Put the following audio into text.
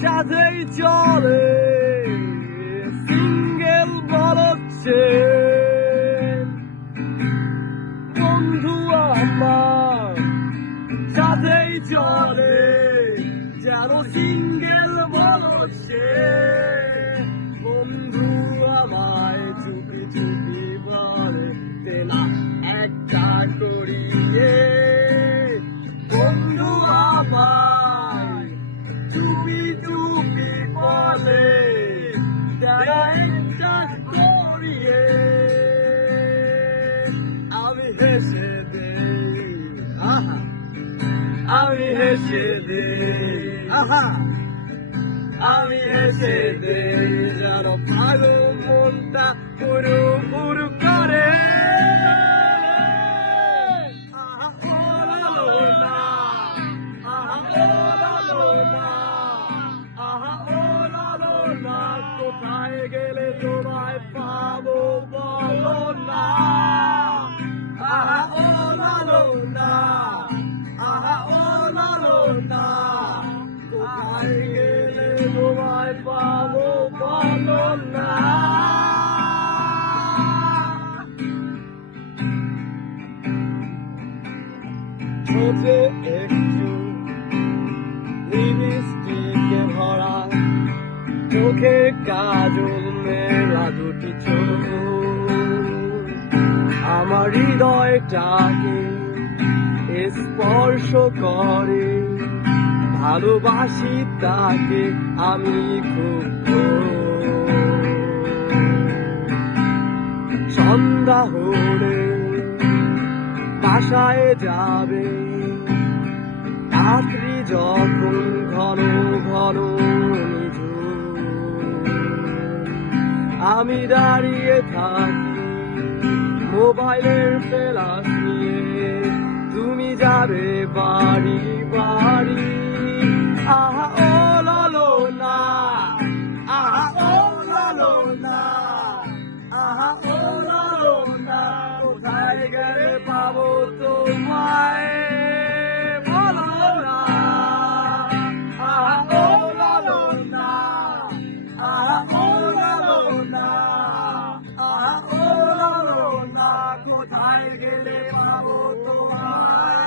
সাথেই চলে সিঙ্গেল বলছে বন্ধু আমার সাথেই চলে যেন সিঙ্গেল বলছে বন্ধু আমায় চুপি চুপি বলে তেনা একটা করিয়ে বন্ধু আমায় চুপি চুপি বলে তেনা একটা করিয়ে আমি হেসে দেই আহা আমি হেসে দেই আহা আমি হেসে দেই যেন ভালো মনটা পুরু পুরু করে আহা ওলালো না আহা ওলালো না আহা ওলালো না কোথায় গেলে তোমায় পাবো বলো না আহা ওলালো না আহা ওলালো না কোথায় গেলে তোমায় পাবো বলো না ঠোঁটে একটু লিপস্টিকে ভরা চোখে কাজল মেলা দুটি চোখ আমার হৃদয়টাকে স্পর্শ করে ভালোবাসি তাকে আমি খুব সন্ধ্যা হলে বাসায় যাবে রাত্রি যখন ঘন ঘন আমি দাঁড়িয়ে থাকি মোবাইলের ফ্ল্যাশ নিয়ে তুমি যাবে বাড়ি বাড়ি আহা ওলালো না আহা ওলালো না আহা ওলালো না কোথায় গেলে পাবো তোমায় বলো না আহা ওলালো না আহা ওলালো না আহা ওলালো না কোথায় গেলে পাবো তোমায়